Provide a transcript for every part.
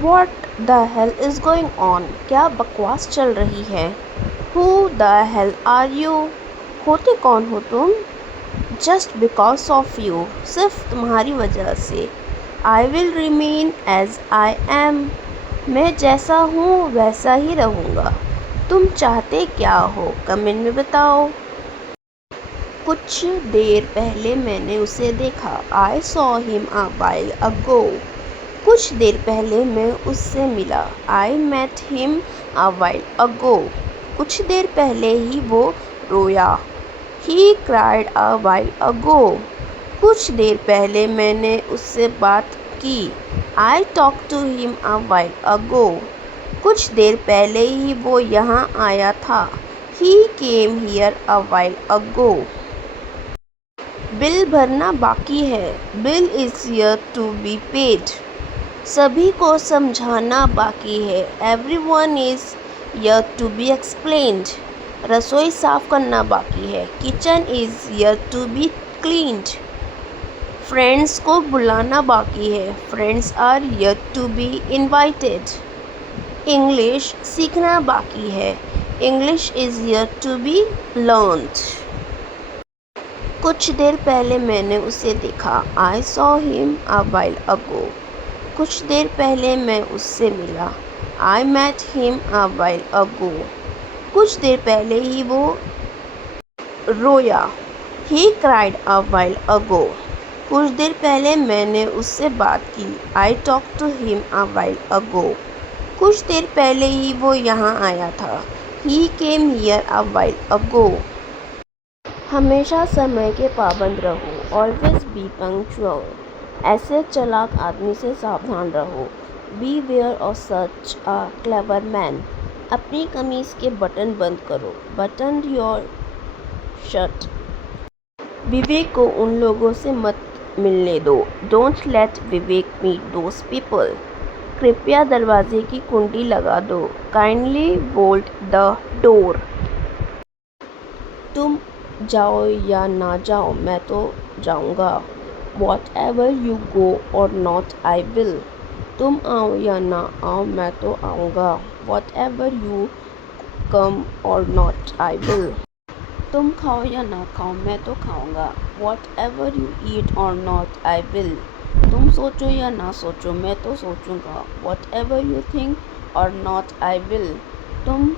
What the hell is going on? क्या बकवास चल रही है? Who the hell are you? होते कौन हो तुम? Just because of you, सिर्फ तुम्हारी वजह से। I will remain as I am, मैं जैसा हूँ वैसा ही रहूँगा। तुम चाहते क्या हो कमेंट में बताओ। कुछ देर पहले मैंने उसे देखा। I saw him a while ago. कुछ देर पहले मैं उससे मिला। I met him a while ago. कुछ देर पहले ही वो रोया। He cried a while ago. कुछ देर पहले मैंने उससे बात की। I talked to him a while ago. कुछ देर पहले ही वो यहाँ आया था। He came here a while ago. Bill भरना बाकी है। Bill is here to be paid. सभी को समझाना बाकी है। Everyone is here to be explained. रसोई साफ करना बाकी है। Kitchen is here to be cleaned. Friends को बुलाना बाकी है। Friends are here to be invited. English सीखना बाकी है। English is here to be learned. कुछ देर पहले मैंने उसे देखा। I saw him a while ago. कुछ देर पहले मैं उससे मिला। I met him a while ago. कुछ देर पहले ही वो रोया। He cried a while ago. कुछ देर पहले मैंने उससे बात की। I talked to him a while ago. कुछ देर पहले ही वो यहाँ आया था। He came here a while ago. हमेशा समय के पाबंद रहो। Always be punctual. ऐसे चालाक आदमी से सावधान रहो। Beware of such a clever man. अपनी कमीज़ के बटन बंद करो। Button your shirt. विवेक को उन लोगों से मत मिलने दो। Don't let Vivek meet those people. कृपया दरवाजे की कुंडी लगा दो। Kindly bolt the door. तुम जाओ या ना जाओ मैं तो जाऊंगा। Whatever you go or not I will. तुम आओ या ना आओ मैं तो आऊँगा। Whatever you come or not I will. तुम खाओ या ना खाओ मैं तो खाऊंगा। Whatever you eat or not I will. तुम सोचो या ना सोचो मैं तो सोचूंगा। Whatever you think or not I will. तुम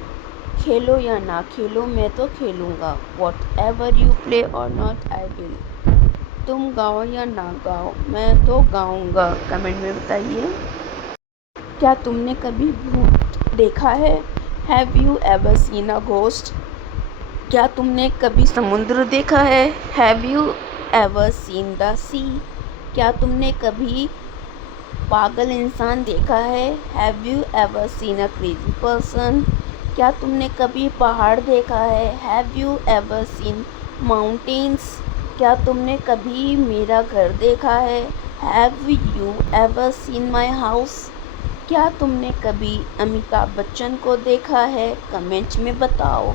खेलो या ना खेलो मैं तो खेलूँगा। Whatever you play or not I will. तुम गाओ या ना गाओ मैं तो गाऊँगा। कमेंट में बताइए। क्या तुमने कभी भूत देखा है? Have you ever seen a ghost? क्या तुमने कभी समुद्र देखा है? Have you ever seen the sea? क्या तुमने कभी पागल इंसान देखा है? Have you ever seen a crazy person? क्या तुमने कभी पहाड़ देखा है? Have you ever seen mountains? क्या तुमने कभी मेरा घर देखा है? Have you ever seen my house? क्या तुमने कभी अमिताभ बच्चन को देखा है? कमेंट्स में बताओ।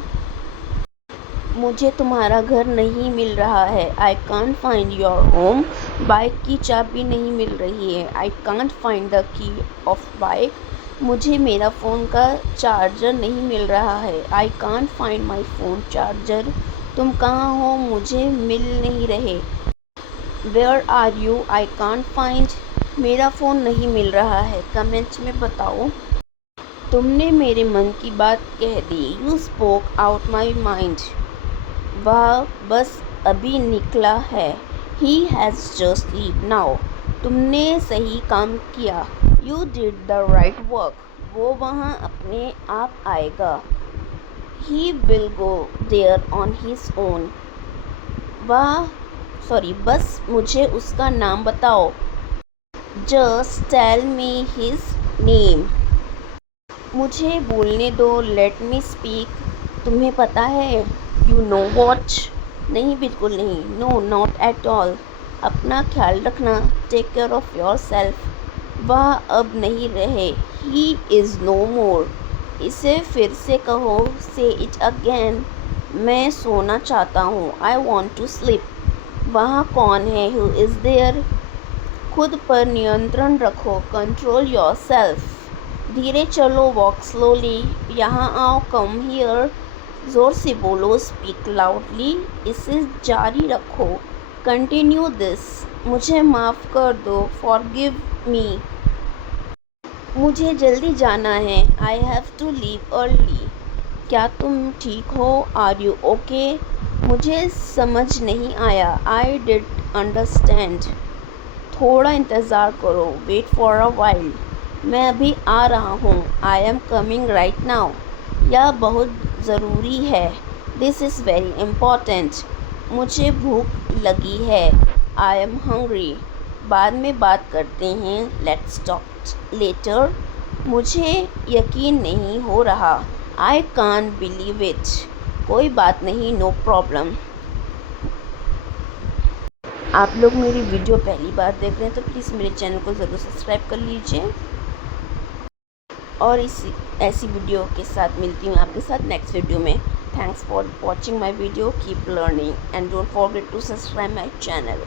मुझे तुम्हारा घर नहीं मिल रहा है। I can't find your home. Bike की चाबी नहीं मिल रही है। I can't find the key of bike. मुझे मेरा फ़ोन का चार्जर नहीं मिल रहा है। I can't find my phone charger. तुम कहाँ हो? मुझे मिल नहीं रहे। Where are you? I can't find. मेरा फ़ोन नहीं मिल रहा है। कमेंट्स में बताओ। तुमने मेरे मन की बात कह दी। You spoke out my mind. वह बस अभी निकला है। He has just leave now. तुमने सही काम किया। You did the right work. वो वहाँ अपने आप आएगा। He will go there on his own. बस मुझे उसका नाम बताओ। Just tell me his name. मुझे बोलने दो। Let me speak. तुम्हें पता है? You know what? नहीं, बिल्कुल नहीं। No, not at all. अपना ख्याल रखना। Take care of yourself. वह अब नहीं रहे। He is no more. इसे फिर से कहो। Say it again. मैं सोना चाहता हूँ। I want to sleep. वहाँ कौन है? Who is there? खुद पर नियंत्रण रखो। Control yourself. धीरे चलो, वॉक स्लोली। यहाँ आओ, कम हियर। ज़ोर से बोलो, स्पीक लाउडली। इसे जारी रखो, कंटिन्यू दिस। मुझे माफ़ कर दो, फॉरगिव मी। मुझे जल्दी जाना है, I have to leave early. क्या तुम ठीक हो, आर यू ओके? मुझे समझ नहीं आया, आई डिड अंडरस्टैंड। थोड़ा इंतज़ार करो, वेट फॉर अ वाइल। मैं अभी आ रहा हूँ, I am coming right now. यह बहुत ज़रूरी है, दिस इज़ वेरी इम्पॉर्टेंट। मुझे भूख लगी है, आई एम हंग्री। बाद में बात करते हैं, लेट्स टॉक लेटर। मुझे यकीन नहीं हो रहा, आई कांट बिलीव इट। कोई बात नहीं, नो प्रॉब्लम। आप लोग मेरी वीडियो पहली बार देख रहे हैं तो प्लीज़ मेरे चैनल को ज़रूर सब्सक्राइब कर लीजिए, और ऐसी वीडियो के साथ मिलती हूँ आपके साथ नेक्स्ट वीडियो में। Thanks for watching my video, keep learning and don't forget to subscribe my channel.